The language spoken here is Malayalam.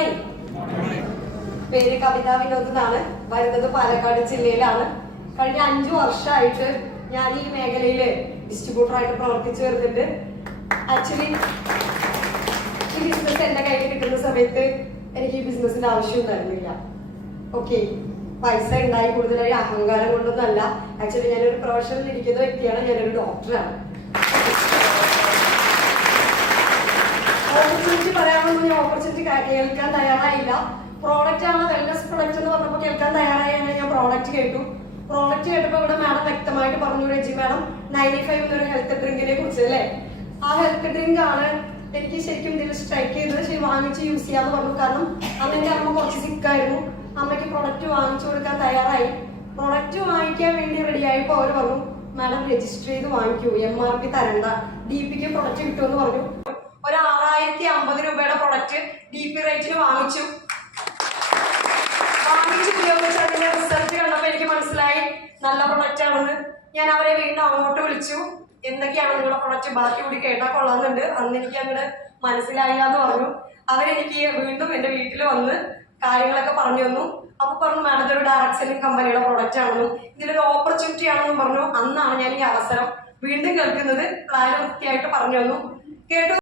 മോർണിംഗ്. പേര് കവിത വിനോദ് എന്നാണ്. വരുന്നത് പാലക്കാട് ജില്ലയിലാണ്. കഴിഞ്ഞ 5 വർഷമായിട്ട് ഞാൻ ഈ മേഖലയിൽ ഡിസ്ട്രിബ്യൂട്ടറായിട്ട് പ്രവർത്തിച്ചു വരുന്നുണ്ട്. ആക്ച്വലി ഈ ബിസിനസ് എന്റെ കയ്യിൽ കിട്ടുന്ന സമയത്ത് എനിക്ക് ഈ ബിസിനസിന്റെ ആവശ്യം ഉണ്ടായിരുന്നില്ല. ഓക്കെ, പൈസ ഉണ്ടായി കൂടുതലായി അഹങ്കാരം കൊണ്ടൊന്നുമല്ല. ആക്ച്വലി ഞാനൊരു പ്രൊഫഷനിൽ ഇരിക്കുന്ന വ്യക്തിയാണ്. ഞാനൊരു ഡോക്ടറാണ്. ഓപ്പർച്യൂണിറ്റി പറയാനൊന്നും ഞാൻ ഓപ്പർച്യൂണിറ്റി കേൾക്കാൻ തയ്യാറായില്ല. പ്രോഡക്റ്റ് ആണ് വെൽനസ് പ്രൊഡക്റ്റ് എന്ന് പറഞ്ഞപ്പോൾ കേൾക്കാൻ തയ്യാറായി. അങ്ങനെ ഞാൻ പ്രോഡക്റ്റ് കേട്ടു. പ്രോഡക്റ്റ് കേട്ടപ്പോൾ ഇവിടെ മാഡം വ്യക്തമായിട്ട് പറഞ്ഞു, രജി മാഡം 95 എന്നൊരു ഹെൽത്ത് ഡ്രിങ്കിനെ കുറിച്ച് അല്ലേ. ആ ഹെൽത്ത് ഡ്രിങ്ക് ആണ് എനിക്ക് ശരിക്കും ഇതിൽ സ്ട്രൈക്ക് ചെയ്തത്. ശരി, വാങ്ങിച്ച് യൂസ് ചെയ്യാന്ന് പറഞ്ഞു. കാരണം അന്ന് എന്റെ അമ്മ കുറച്ച് സിക്കായിരുന്നു. അമ്മയ്ക്ക് പ്രൊഡക്റ്റ് വാങ്ങിച്ചു കൊടുക്കാൻ തയ്യാറായി. പ്രൊഡക്റ്റ് വാങ്ങിക്കാൻ വേണ്ടി റെഡി ആയപ്പോൾ അവർ പറഞ്ഞു, മാഡം രജിസ്റ്റർ ചെയ്ത് വാങ്ങിക്കൂ, MRP തരണ്ട, DPക്ക് പ്രൊഡക്റ്റ് കിട്ടുമെന്ന് പറഞ്ഞു. ഒരു 6050 രൂപയുടെ പ്രൊഡക്റ്റ് DP റേറ്റിന് വാങ്ങിച്ചു ഉപയോഗിച്ച് അതിന്റെ റിസൾട്ട് കണ്ടപ്പോൾ എനിക്ക് മനസ്സിലായി നല്ല പ്രൊഡക്റ്റ് ആണെന്ന്. ഞാൻ അവരെ വീണ്ടും അങ്ങോട്ട് വിളിച്ചു. എന്തൊക്കെയാണ് നിങ്ങളുടെ പ്രൊഡക്റ്റ്, ബാക്കി കൂടി കേട്ടാൽ കൊള്ളാന്നുണ്ട്. അന്ന് എനിക്ക് അങ്ങോട്ട് മനസ്സിലായില്ല എന്ന് പറഞ്ഞു. അവരെനിക്ക് വീണ്ടും എന്റെ വീട്ടിൽ വന്ന് കാര്യങ്ങളൊക്കെ പറഞ്ഞു തന്നു. അപ്പൊ പറഞ്ഞു, മാഡം ഇതൊരു ഡയറക്ട് സെല്ലിംഗ് കമ്പനിയുടെ പ്രൊഡക്റ്റ് ആണെന്നും ഇതിലൊരു ഓപ്പർച്യൂണിറ്റി ആണെന്നും പറഞ്ഞു. അന്നാണ് ഞാൻ ഈ അവസരം വീണ്ടും കേൾക്കുന്നത്. പ്ലാൻ വൃത്തിയായിട്ട് പറഞ്ഞു തന്നു. കേട്ടു.